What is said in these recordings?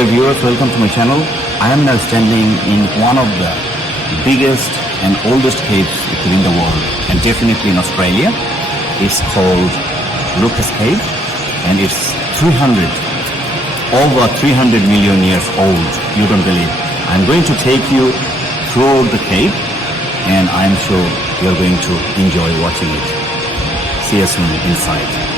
dear viewers, welcome to my channel. I am now standing in one of the biggest and oldest caves within the world, and definitely in Australia. It's called Lucas Cave, and it's over 300 million years old. You don't believe. I'm going to take you through the cave, and I'm sure you're going to enjoy watching it. See you soon inside.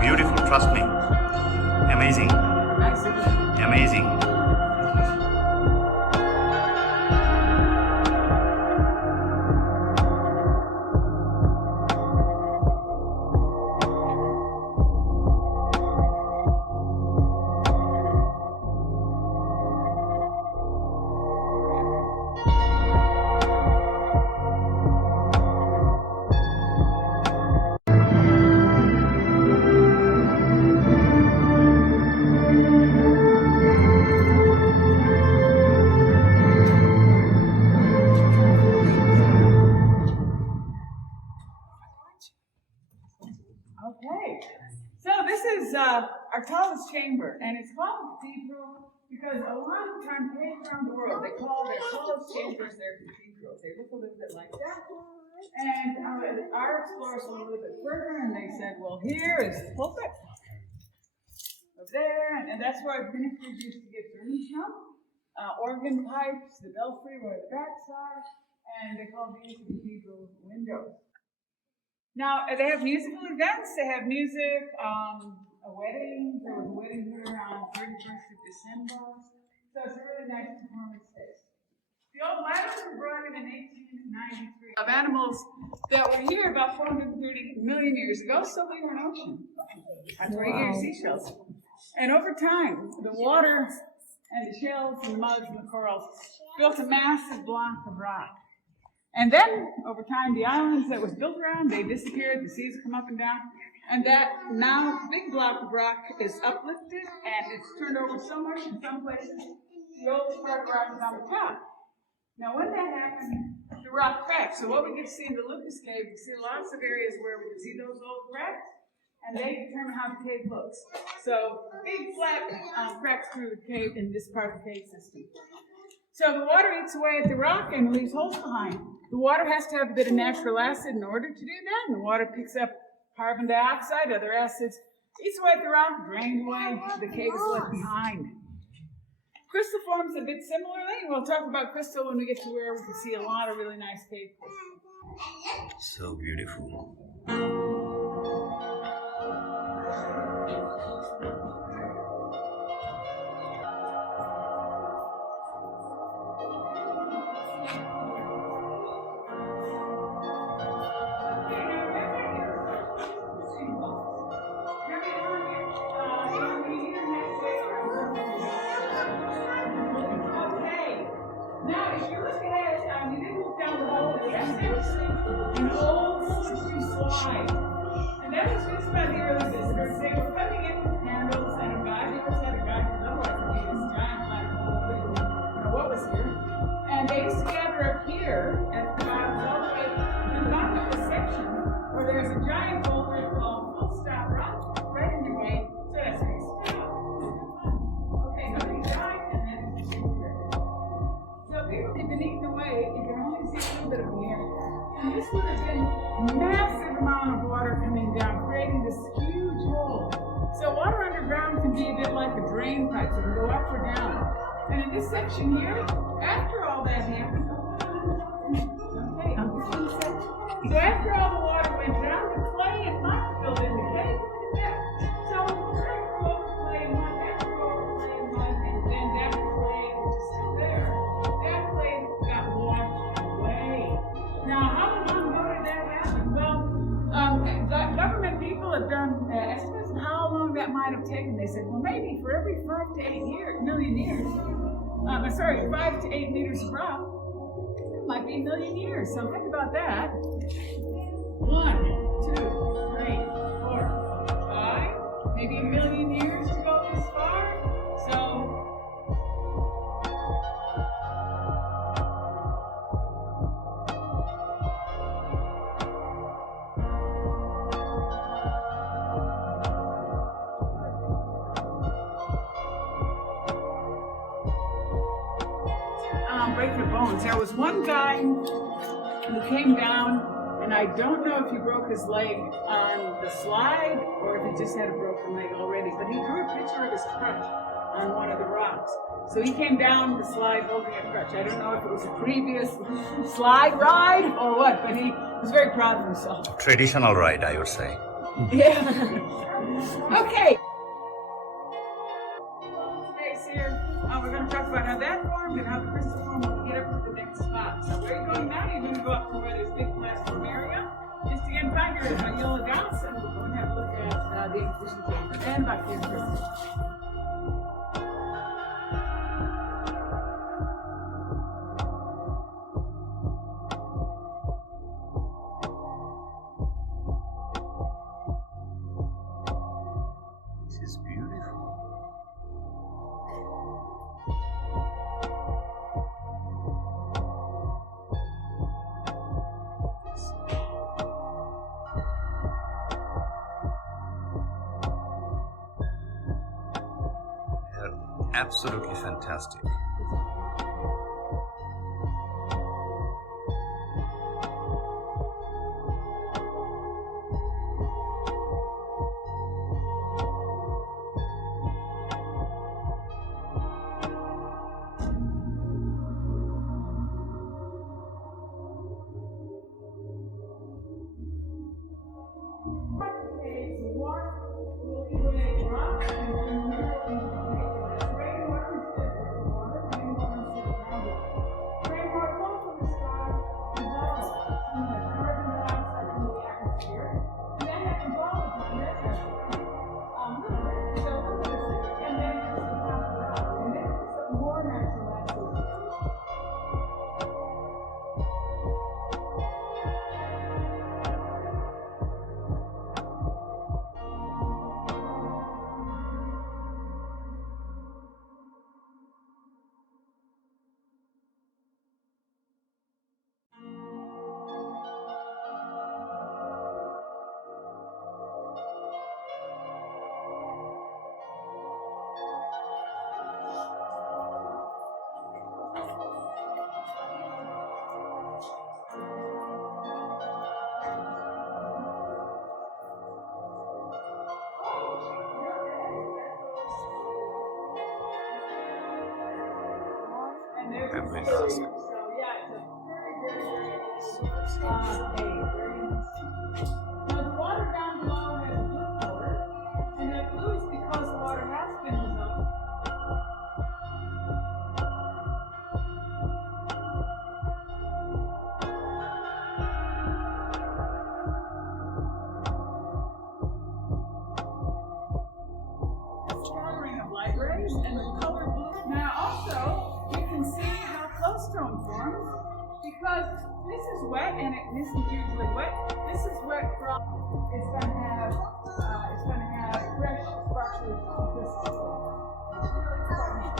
Beautiful, trust me. Amazing. Amazing. Okay, so this is our tallest chamber, and it's called cathedral because a lot of the time caves around the world, they call their tallest chambers their cathedrals. They look a little bit like that. And our explorers went a little bit further, and they said, well, here is the pulpit, up there, and that's where ministers used to get sermons from. Organ pipes, the belfry where the bats are, and they call these the cathedral windows. Now, they have musical events. They have music, a wedding. There was a wedding here on 31st of December. So it's a really nice performance space. The old ladders were brought in 1893 of animals that were here about 430 million years ago, so we were an ocean. That's where you get your seashells. And over time, the water and the shells and the muds and the corals built a massive block of rock. And then, over time, the islands that was built around, they disappeared, the seas come up and down, and that now big block of rock is uplifted, and it's turned over so much in some places, the oldest part of the rock is on the top. Now, when that happened, the rock cracked. So what we get to see in the Lucas Cave, we see lots of areas where we can see those old cracks, and they determine how the cave looks. So, big flat cracks through the cave in this part of the cave system. So the water eats away at the rock and leaves holes behind. The water has to have a bit of natural acid in order to do that, and the water picks up carbon dioxide, other acids, eats away at the rock, drains away, the cave is left behind. Crystal forms a bit similarly. We'll talk about crystal when we get to where we can see a lot of really nice cave crystal. So beautiful. An old history slide. And that was used by the early visitors. They were coming in with candles and a guide. They always had a guide because otherwise it would be this giant black hole. They didn't know what was here. And they used to gather up here at the bottom all the way to the bottom of the section where there's a giant boulder called Full Stop Rock right in the way. So that's how you stop. Okay, nobody died, and then it's just so people have been eaten away. You can only see a little bit of them here. And this would have been a massive amount of water coming down, creating this huge hole. So water underground can be a bit like a drain pipe, so it can go up or down. And in this section here, after all that happened, okay, I'm just going to say, so after all the water went down, the clay and mud filled in the cave. Yeah. So after all the clay and mud, and then that clay, which is still there, that clay got washed away. Now, how long ago did that happen? Well, government people have done estimates maybe for every 5 to 8 million years, 5 to 8 meters of rock, it might be a million years. So think about that. 1, 2, 3, 4, 5, maybe a million years to go this far. So break your bones. There was one guy who came down, and I don't know if he broke his leg on the slide or if he just had a broken leg already, but he drew a picture of his crutch on one of the rocks. So he came down the slide holding a crutch. I don't know if it was a previous slide ride or what, but he was very proud of himself. Traditional ride, I would say. Yeah. Okay. Space here. We're going to talk about how that formed and how the crystal formed when we get up to the next spot. So where are you going now? You're going to go up to where there's big platform area. Just again, find your yellow dots, and we're going to have a look at the Inquisition chamber and back here crystal. This is beautiful. They're absolutely fantastic. So yeah, it's a very now the water down below has blue color, and that blue is because the water has been dissolved. Coloring of light rays and the color blue. Now also you can see how clostone forms because this is wet and it isn't usually wet. This is wet from it's gonna have fresh sparkly crystals. It's really quite neat.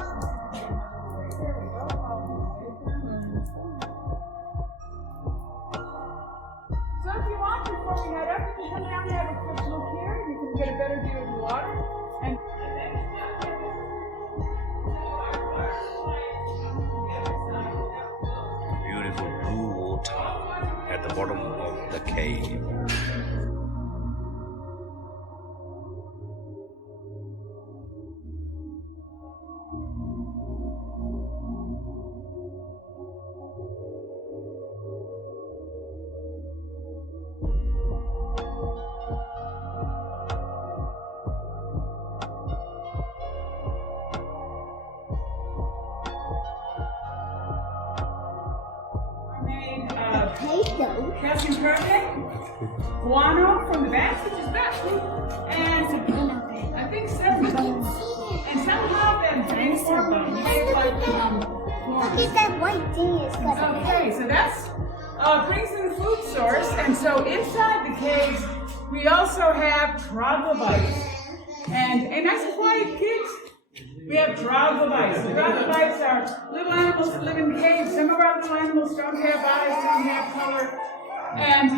There we go. So if you want, before we head up, you can come down and have a quick look here. You can get a better view of the water. And Beautiful blue water at the bottom of the cave. calcium carbonate, guano from the bats, which is bat food, and think 7 of them. And some have them transformed in cave-like Look forms. at that white thing it's got. Okay, so that's brings in the food source, and so inside the caves we also have troglodytes. And nice and quiet, kids. We have troglodytes. Troglodytes are little animals that live in caves. Some of our little animals don't have eyes, don't have color. And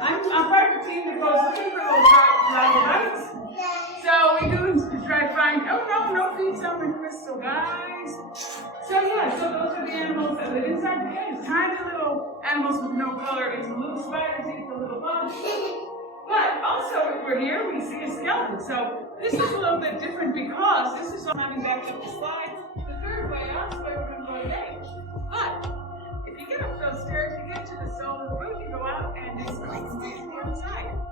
I'm part of the team that goes looking for little troglodytes. So we do try to find, oh no feet on the crystal, guys. So yeah, so those are the animals that live inside the caves. Tiny little animals with no color. It's a little spiders eat the little bugs. But also, if we're here, we see a skeleton. So this is a little bit different because this is all having back up the slide. The third way, that's the way we're going to go today. But if you get up those stairs, you get to the sole of the boot, you go out, and it's inside.